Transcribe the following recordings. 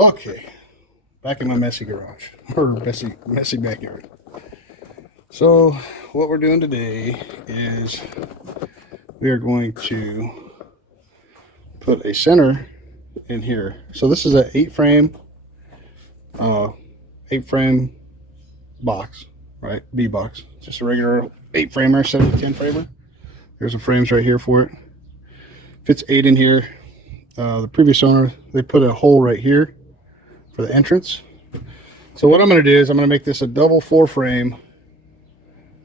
Okay, back in my messy garage or messy backyard. So what we're doing today is we are going to put a center in here. So this is an uh, 8 frame box, right? B box, just a regular 8 framer, 7 to 10 framer. There's the frames right here for it. Fits 8 in here. The previous owner, they put a hole right here for the entrance. So what I'm going to do is I'm going to make this a double 4 frame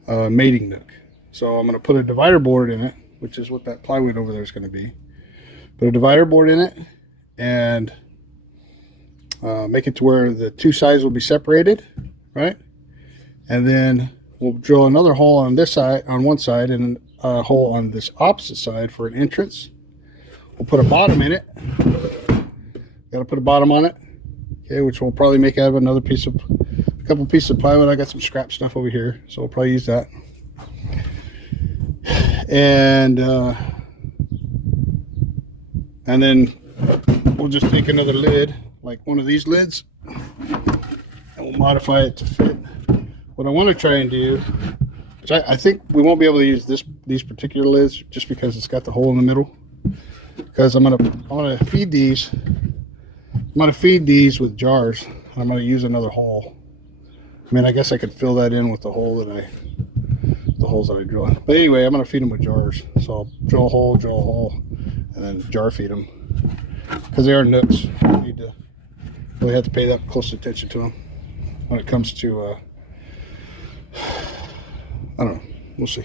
mating nook. So I'm going to put a divider board in it, which is what that plywood over there is going to be. Put a divider board in it and make it to where the two sides will be separated, right? And then we'll drill another hole on this side, on one side, and a hole on this opposite side for an entrance. We'll put a bottom in it. Got to put a bottom on it, okay, which we'll probably make out of a couple pieces of plywood. I got some scrap stuff over here, so we'll probably use that. And then we'll just take another lid, like one of these lids, and we'll modify it to fit. What I want to try and do, which I think we won't be able to use these particular lids just because it's got the hole in the middle. Because I'm gonna feed these. I'm gonna feed these with jars. I'm gonna use another hole. I mean, I guess I could fill that in with the holes that I drill. But anyway, I'm gonna feed them with jars. So I'll drill a hole, and then jar feed them because they are nooks. You need to really have to pay that close attention to them when it comes to. I don't know. We'll see.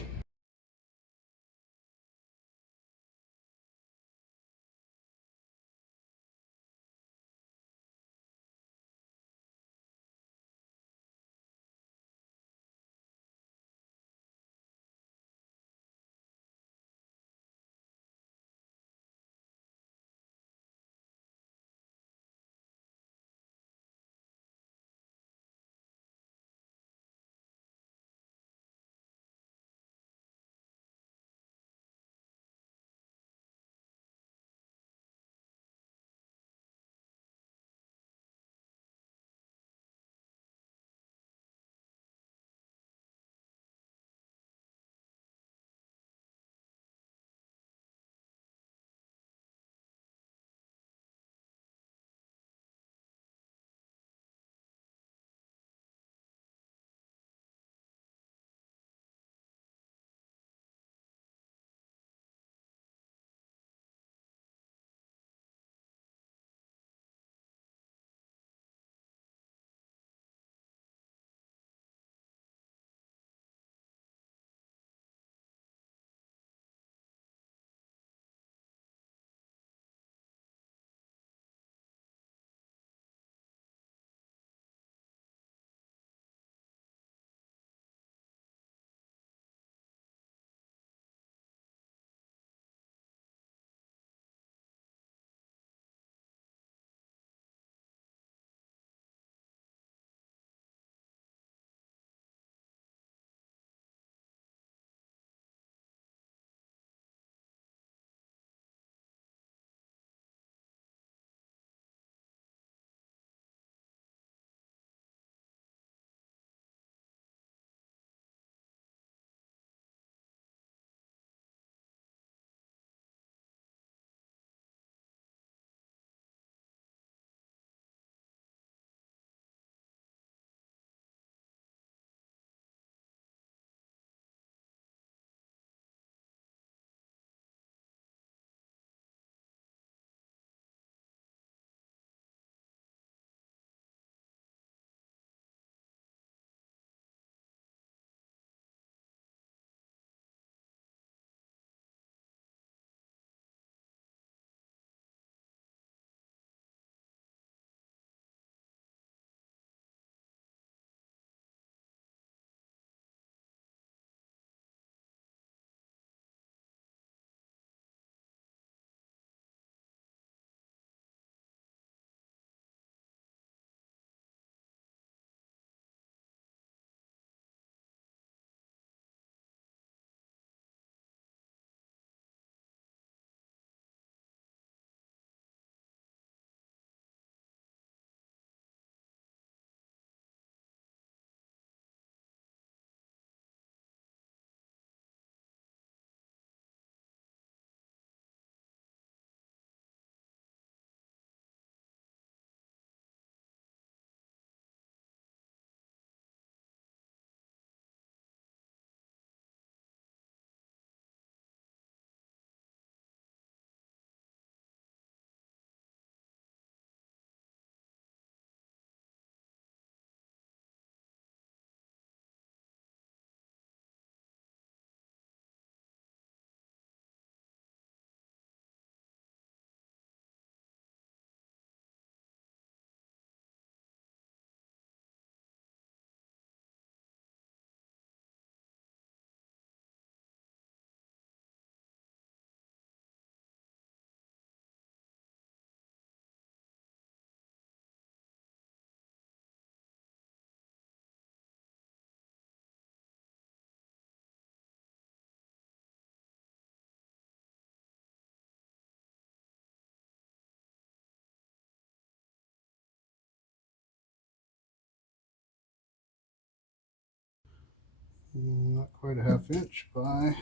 Not quite a half inch by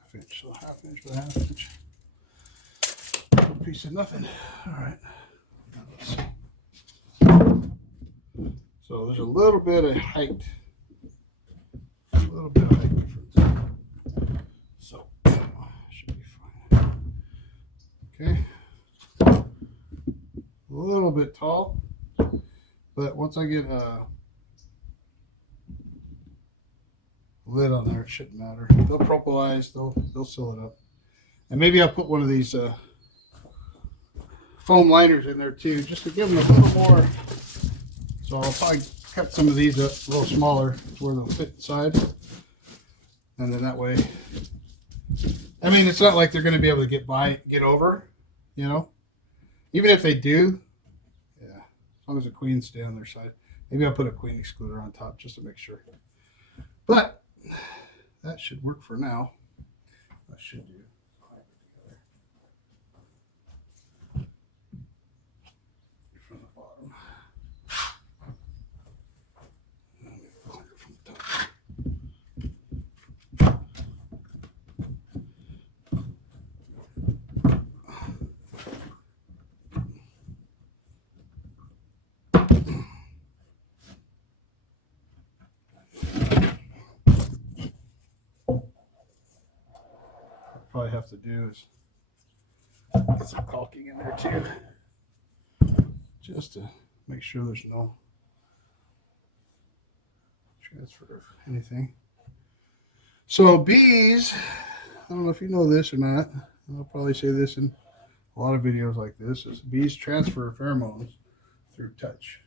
half inch, so half inch by half inch. A piece of nothing. All right. Let's see. So there's a little bit of height, difference. So should be fine. Okay. A little bit tall, but once I get a lid on there, it shouldn't matter. They'll propolize, they'll seal it up. And maybe I'll put one of these foam liners in there too, just to give them a little more. So I'll probably cut some of these up a little smaller to where they'll fit inside. And then that way, I mean, it's not like they're going to be able to get over, you know. Even if they do, yeah, as long as the queens stay on their side. Maybe I'll put a queen excluder on top just to make sure. But that should work for now. That should do. From the bottom. From the top. Probably have to do is get some caulking in there too, just to make sure there's no transfer of anything. So bees, I don't know if you know this or not, I'll probably say this in a lot of videos like this, is bees transfer pheromones through touch.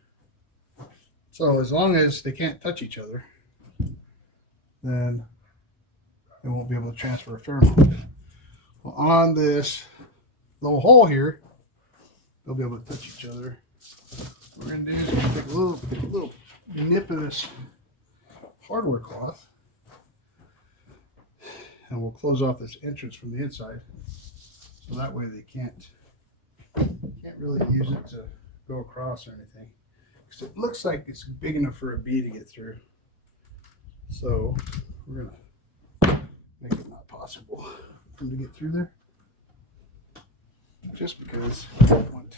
So as long as they can't touch each other, then they won't be able to transfer a pheromone. Well, on this little hole here, they'll be able to touch each other. What we're going to do is take a little nip of this hardware cloth, and we'll close off this entrance from the inside, so that way they can't really use it to go across or anything, because it looks like it's big enough for a bee to get through. So we're going to make it not possible for them to get through there, just because I don't want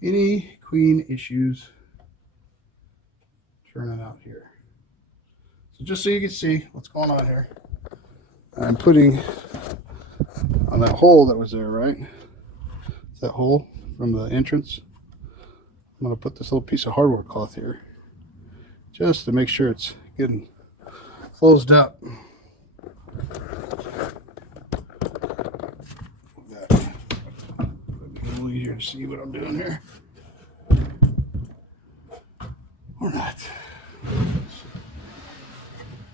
any queen issues turning out here. So just so you can see what's going on here, I'm putting on that hole that was there, right? That hole from the entrance. I'm going to put this little piece of hardware cloth here just to make sure it's getting closed up. A little easier to see what I'm doing here. Or not.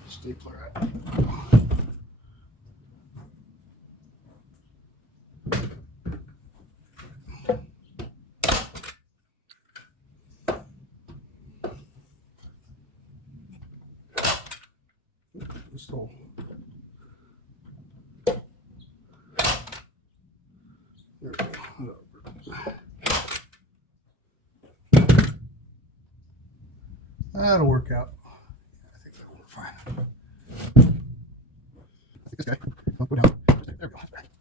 Stapler at. This hole. There we go. That'll work out. I think that'll work fine. I think this guy. I'll go down. There we go.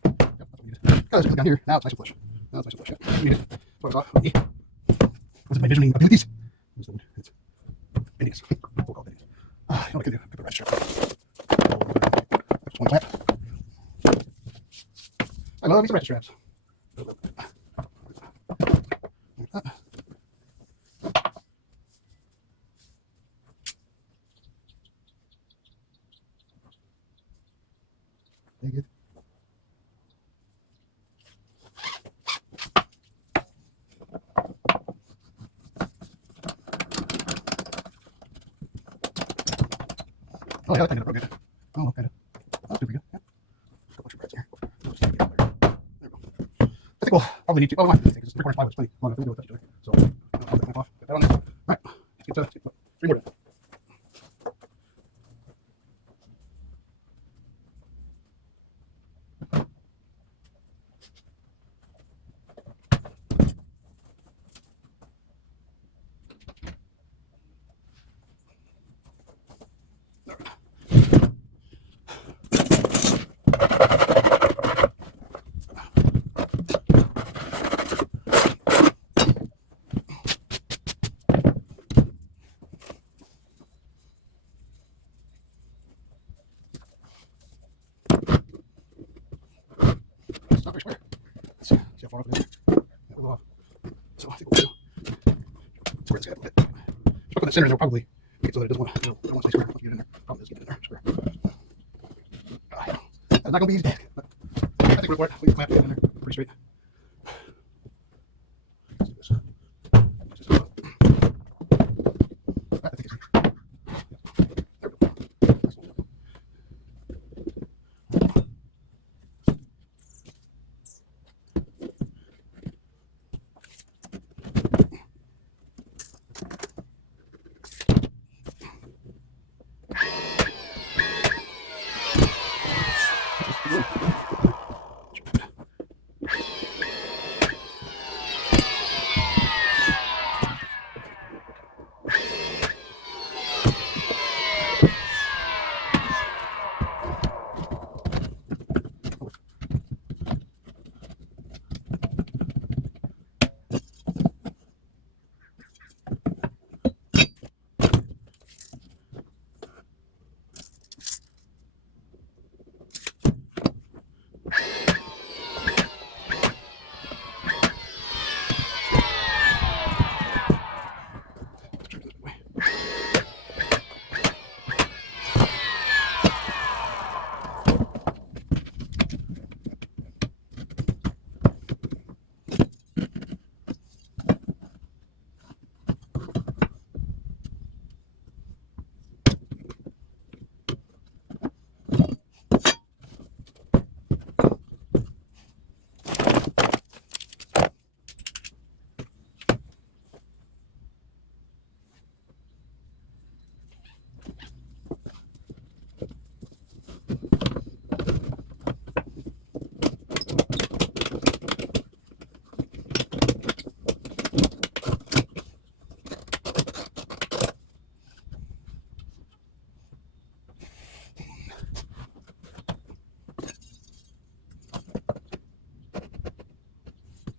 Yep, that's what we need. Got this down here. Now it's nice and flush. Now it's nice and flush. Yeah. We need it. That's what I thought. Yeah. What's my visioning abilities? It's bendiness. We'll call it bendiness. You know what I can do? I can put a red strip. Just one clamp. I love these red straps. Very good. Oh, yeah, I think it's pretty good. Oh, kind of. That's pretty good. Yeah. Just a bunch of breads here. There we go. I think we'll probably need to. Oh, I think it's 3/4 plywood. It's plenty. Come on, we go touch each other. So, I'll get that off. Get that on there. All right. Let's get 3 more. the center, they'll probably get so that it doesn't want to, don't want to stay square. Once you get it in there, probably just get it in there square. That's not going to be easy task, but I think we're for it. We can clamp it in there pretty straight. Let's do this. I think it's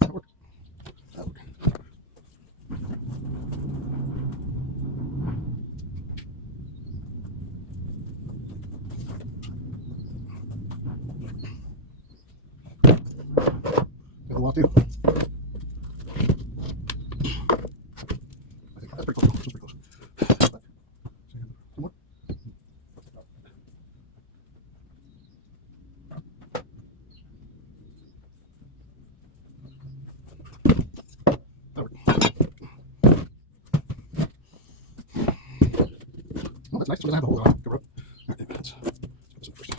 there we go. Got a lot too. I think that's pretty close. That's pretty close. But, some more. Oh, that's nice. So it doesn't have the whole rope. All right, let's put some first.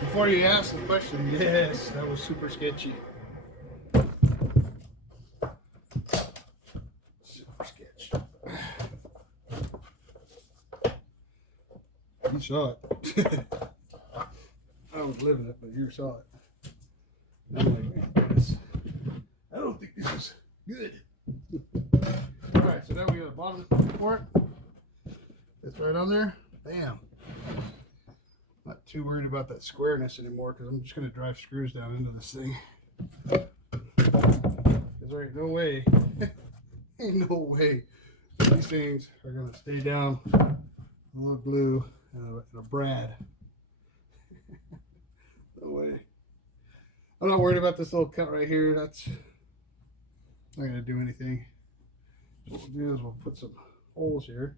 Before you ask the question, yes, that was super sketchy. Super sketchy. You saw it. I was living it, but you saw it. I'm like, man, I don't think this is good. Alright, so now we got a bottom for it. It's right on there. Bam. Not too worried about that squareness anymore because I'm just going to drive screws down into this thing. Because there ain't no way, ain't no way these things are going to stay down with a little glue and a brad. No way. I'm not worried about this little cut right here. That's not going to do anything. So what we'll do is we'll put some holes here.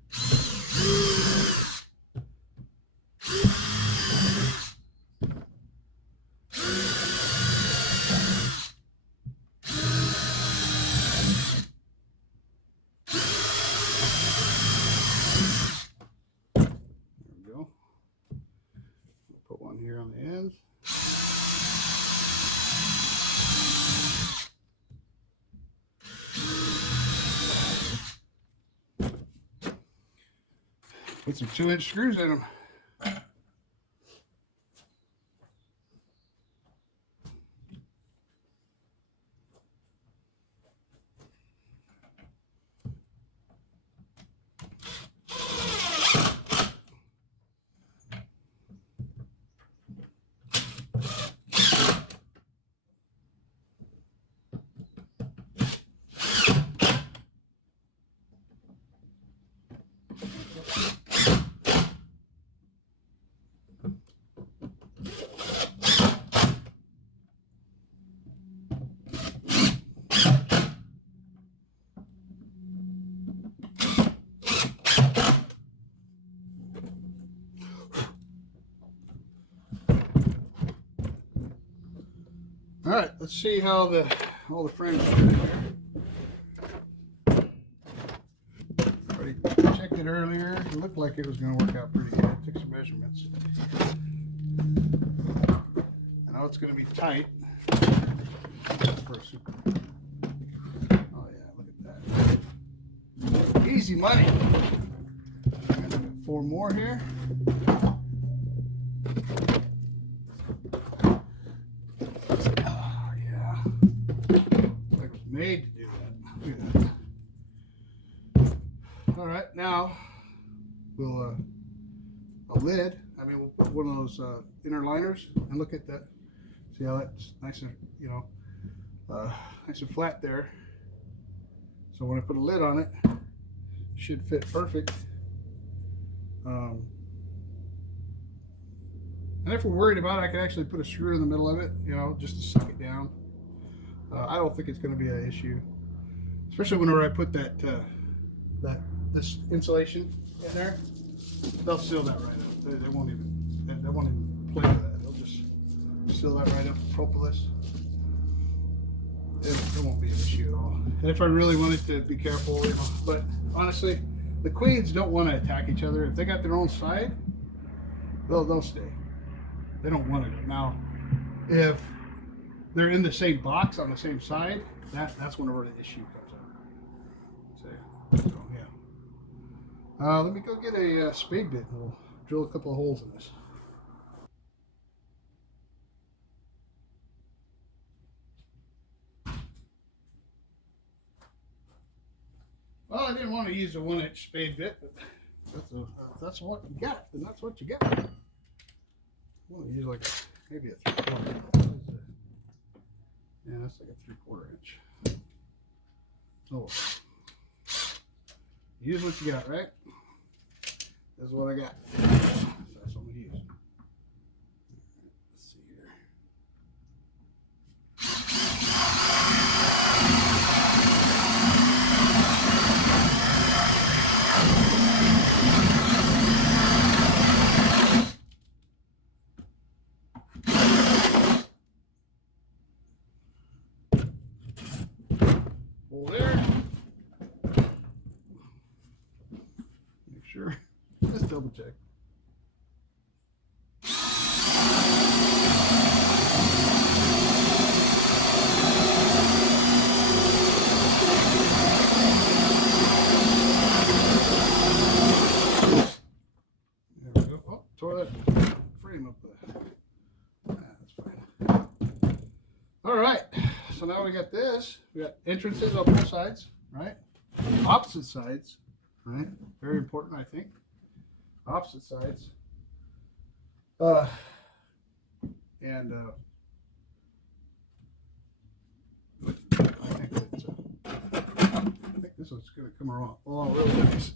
Here on the ends. Put some 2-inch screws in them. All right, let's see how all the frames fit in here. Already checked it earlier. It looked like it was going to work out pretty good. Took some measurements. I know it's going to be tight. For a super. Oh yeah, look at that. Easy money. Got 4 more here. Oh yeah. Like it was made to do that. Look at that. All right, now we'll a lid. I mean, we'll put one of those inner liners and look at that. See how that's nice and nice and flat there. So when I put a lid on it, it should fit perfect. And if we're worried about it, I can actually put a screw in the middle of it, just to suck it down. I don't think it's going to be an issue, especially whenever I put this insulation in there. They'll seal that right up. They won't even play with that. They'll just seal that right up with propolis. It won't be an issue at all. And if I really wanted to be careful, but honestly, the queens don't want to attack each other. If they got their own side, they'll stay. They don't want it. Now, if they're in the same box on the same side, that's whenever the issue comes up. So yeah. Let me go get a spade bit and we'll drill a couple of holes in this. Well, I didn't want to use a 1-inch spade bit, but that's what you got, and that's what you got. I'm going to use like maybe a 3/4. Yeah, that's like a 3/4 inch. Oh, use what you got, right? This is what I got. So that's what I'm going to use. Let's see here. Pull there. Make sure. Just double check. There we go. Oh, tore that frame up there. That's fine. All right. So now we got this. We got entrances on both sides, right? Opposite sides, right? Very important, I think. Opposite sides. And I think this one's going to come around. Oh, really nice.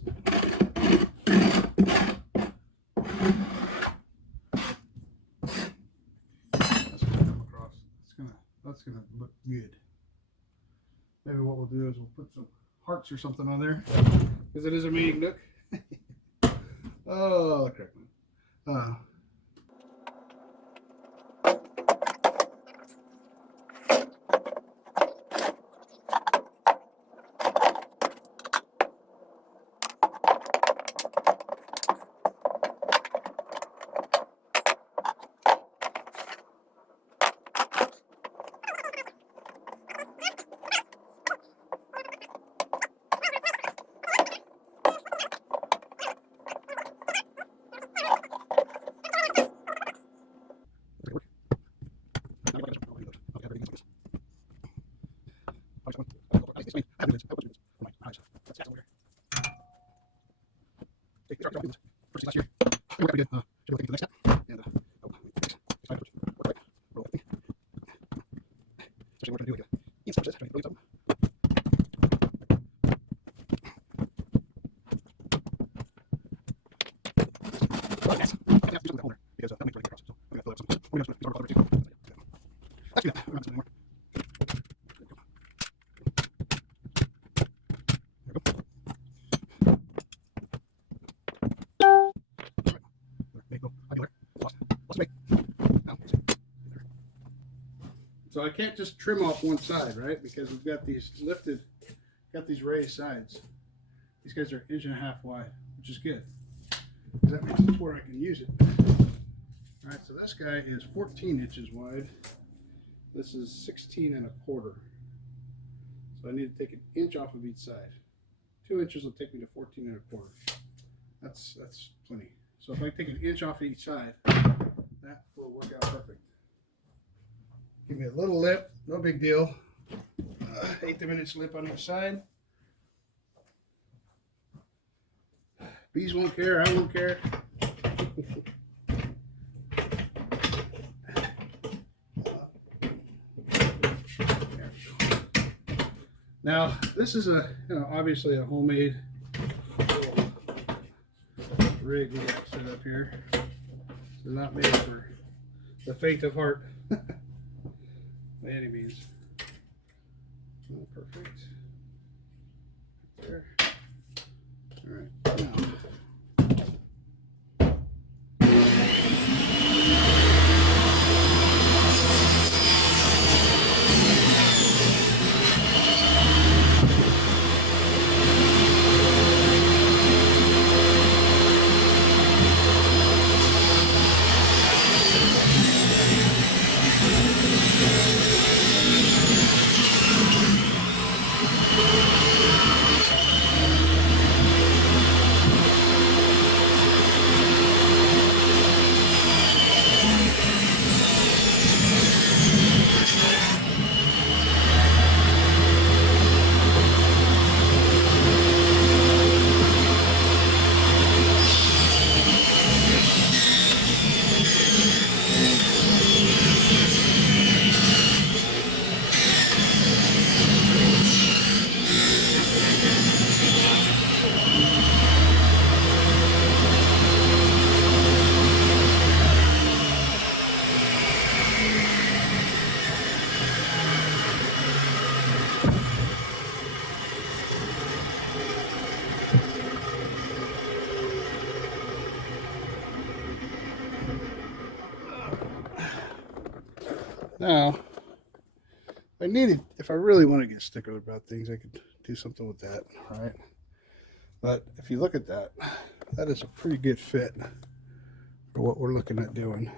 That's going to come across. That's going to look good. Maybe what we'll do is we'll put some hearts or something on there because it is a meeting nook. Oh, correct. So I can't just trim off one side, right? Because we've got these lifted, got these raised sides. These guys are 1.5 inches wide, which is good. Because that means it's where I can use it. All right, so this guy is 14 inches wide. This is 16.25. So I need to take 1 inch off of each side. 2 inches will take me to 14.25. That's plenty. So if I take 1 inch off each side, that will work out perfect. Give me a little lip, no big deal. 1/8 of an inch lip on each side. Bees won't care, I won't care. Now, this is obviously a homemade little rig we got set up here. It's not made for the faint of heart by any means. Oh, perfect. There. All right. Now. Now, if I really want to get stickler about things, I could do something with that, right? But if you look at that, that is a pretty good fit for what we're looking at doing.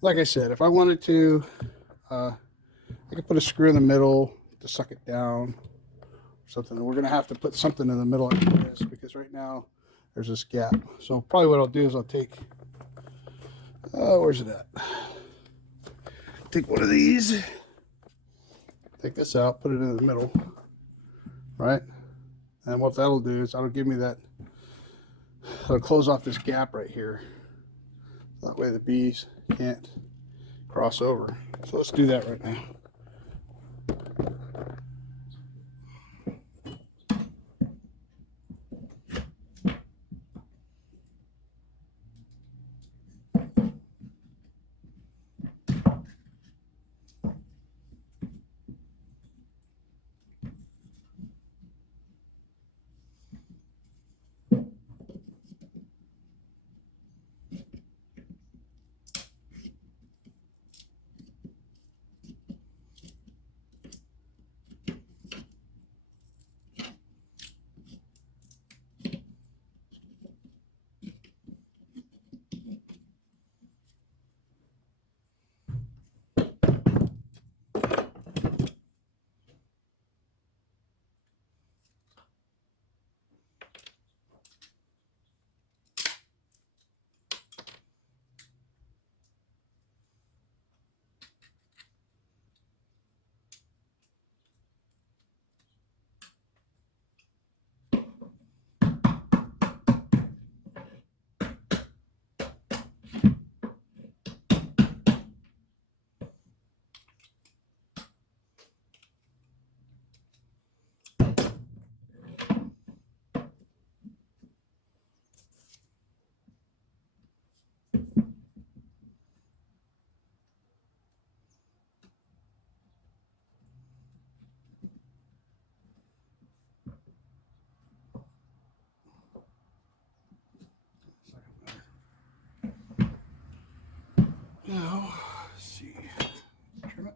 Like I said, if I wanted to, I could put a screw in the middle to suck it down or something. We're going to have to put something in the middle like this because right now there's this gap. So probably what I'll do is I'll take, where's it at? Take one of these, take this out, put it in the middle, right? And what that'll do is that'll give me that, it'll close off this gap right here. That way the bees can't cross over. So let's do that right now. Now, let's see, trim it.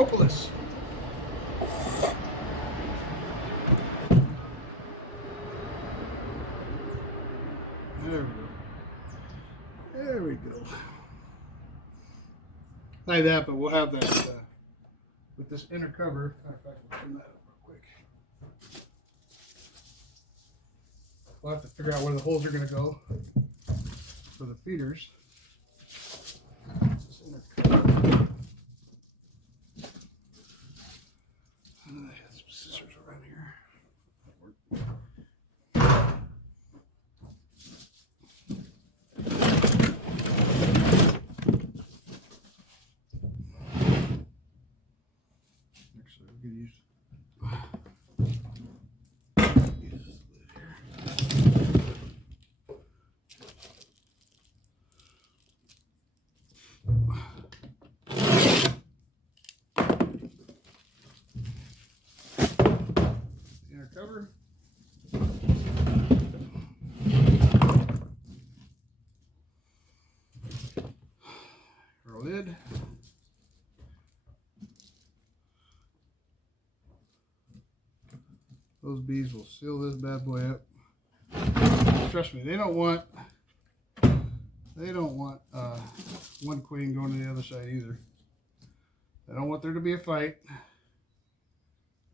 propolis. There we go. There we go. Like that, but we'll have that with this inner cover. Matter of fact, we'll turn that up real quick. We'll have to figure out where the holes are going to go for the feeders. This inner cover. I had some scissors around here. Actually, we're going to use this lid here. Inner cover. Our lid. Those bees will seal this bad boy up. Trust me, they don't want one queen going to the other side either. They don't want there to be a fight.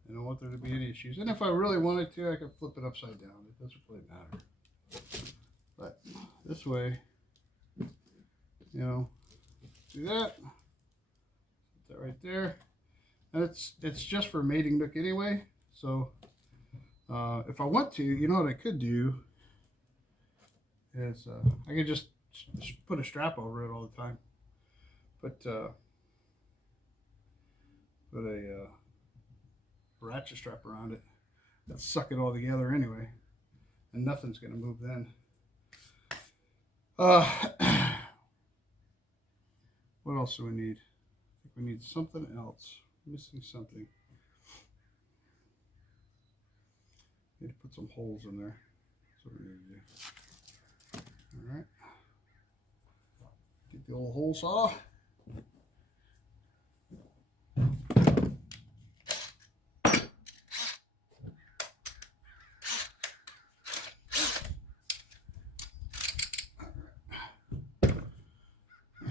They don't want there to be any issues. And if I really wanted to, I could flip it upside down. It doesn't really matter. But this way, you know, do that. Put that right there. And it's just for mating nook anyway. So if I want to, you know what I could do is I could just put a strap over it all the time. Put a ratchet strap around it. That'll suck it all together anyway, and nothing's going to move then. What else do we need? I think we need something else. Missing something. Need to put some holes in there. That's what we need to do. All right. Get the old hole saw.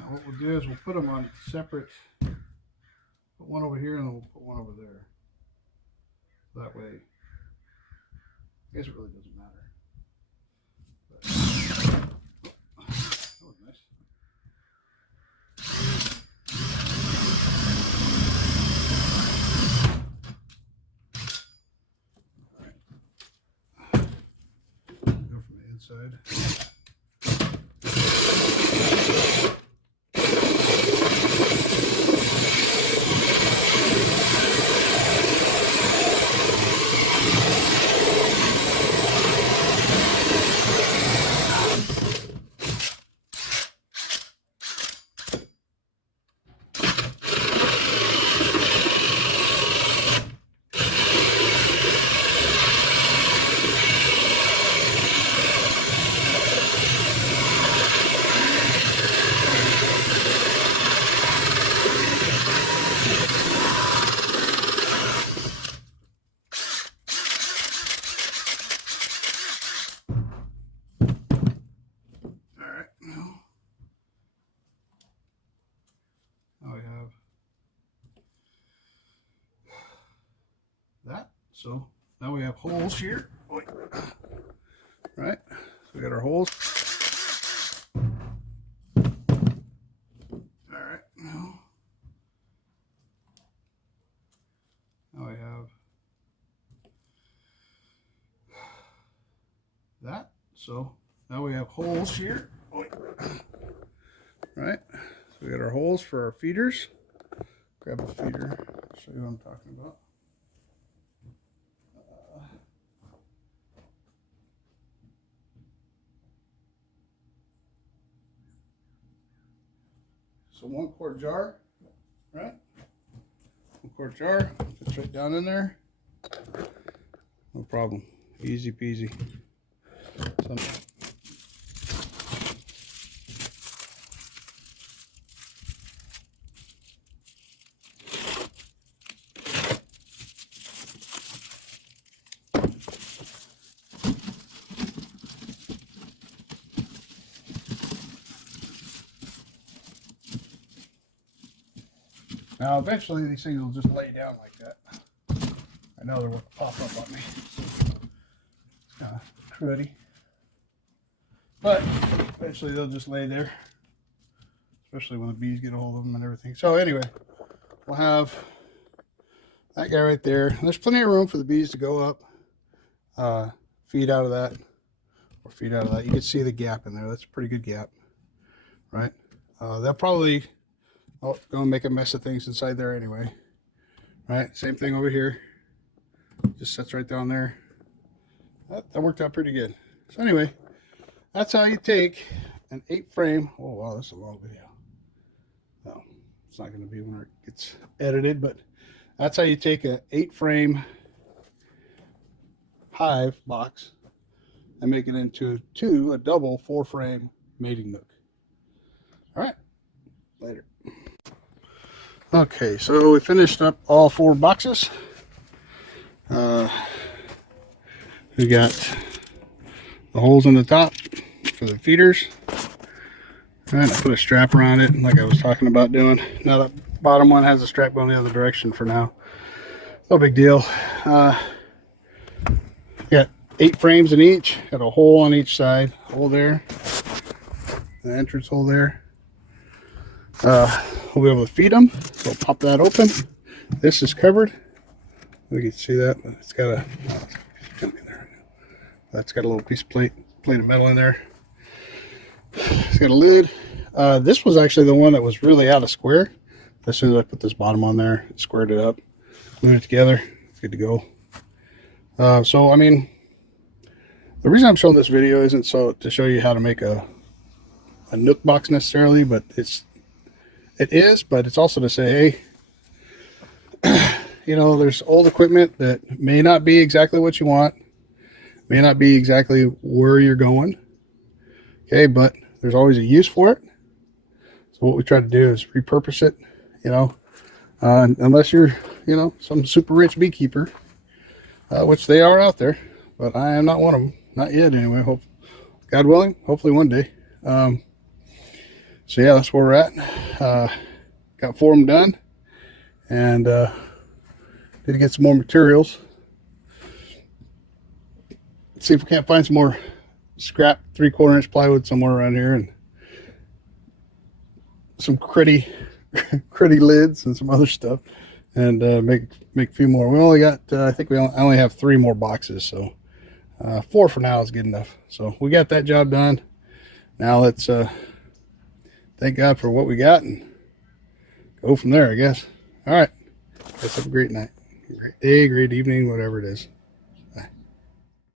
What we'll do is we'll put them on separate, put one over here and then we'll put one over there. That way, I guess it really doesn't matter. But, that was nice. All right. Go from the inside. That. So now we have holes here. Right? So we got our holes. Alright, now we have that. So now we have holes here. Right? So we got our holes for our feeders. Grab a feeder, show you what I'm talking about. So 1 quart jar, right? 1 quart jar, fits right down in there. No problem, easy peasy. Now, eventually, these things will just lay down like that. I know they're going to pop up on me. It's kind of cruddy. But eventually, they'll just lay there. Especially when the bees get a hold of them and everything. So, anyway, we'll have that guy right there. And there's plenty of room for the bees to go up, feed out of that, or feed out of that. You can see the gap in there. That's a pretty good gap, right? They'll probably go and make a mess of things inside there anyway, right? Same thing over here. Just sits right down there. That worked out pretty good. So anyway, that's how you take an 8-frame. Oh wow, that's a long video. No, it's not going to be when it gets edited, but that's how you take an 8-frame hive box and make it into a double 4-frame mating nook. All right, later. Okay, so we finished up all 4 boxes. We got the holes in the top for the feeders. And I put a strap around it like I was talking about doing. Now the bottom one has a strap going the other direction for now. No big deal. Got 8 frames in each. Got a hole on each side. Hole there. The entrance hole there. We'll be able to feed them. So we'll pop that open. This is covered. We can see that, but it's got a that's got a little piece of plate of metal in there. It's got a lid. This was actually the one that was really out of square. As soon as I put this bottom on there, it squared it up, glued it together, it's good to go. So I mean, the reason I'm showing this video isn't so to show you how to make a nook box necessarily, but it is, but it's also to say, hey, you know, there's old equipment that may not be exactly what you want, may not be exactly where you're going, okay, but there's always a use for it. So what we try to do is repurpose it, you know, unless you're, you know, some super rich beekeeper, which they are out there, but I am not one of them, not yet anyway. Hope, God willing, hopefully one day. So yeah, that's where we're at. Got 4 of them done, and need to get some more materials. See if we can't find some more scrap 3/4 inch plywood somewhere around here, and some critty lids and some other stuff, and make a few more. We only got I think I only have 3 more boxes, so 4 for now is good enough. So we got that job done. Now let's thank God for what we got and go from there, I guess. All right, guys, have a great night, great day, great evening, whatever it is.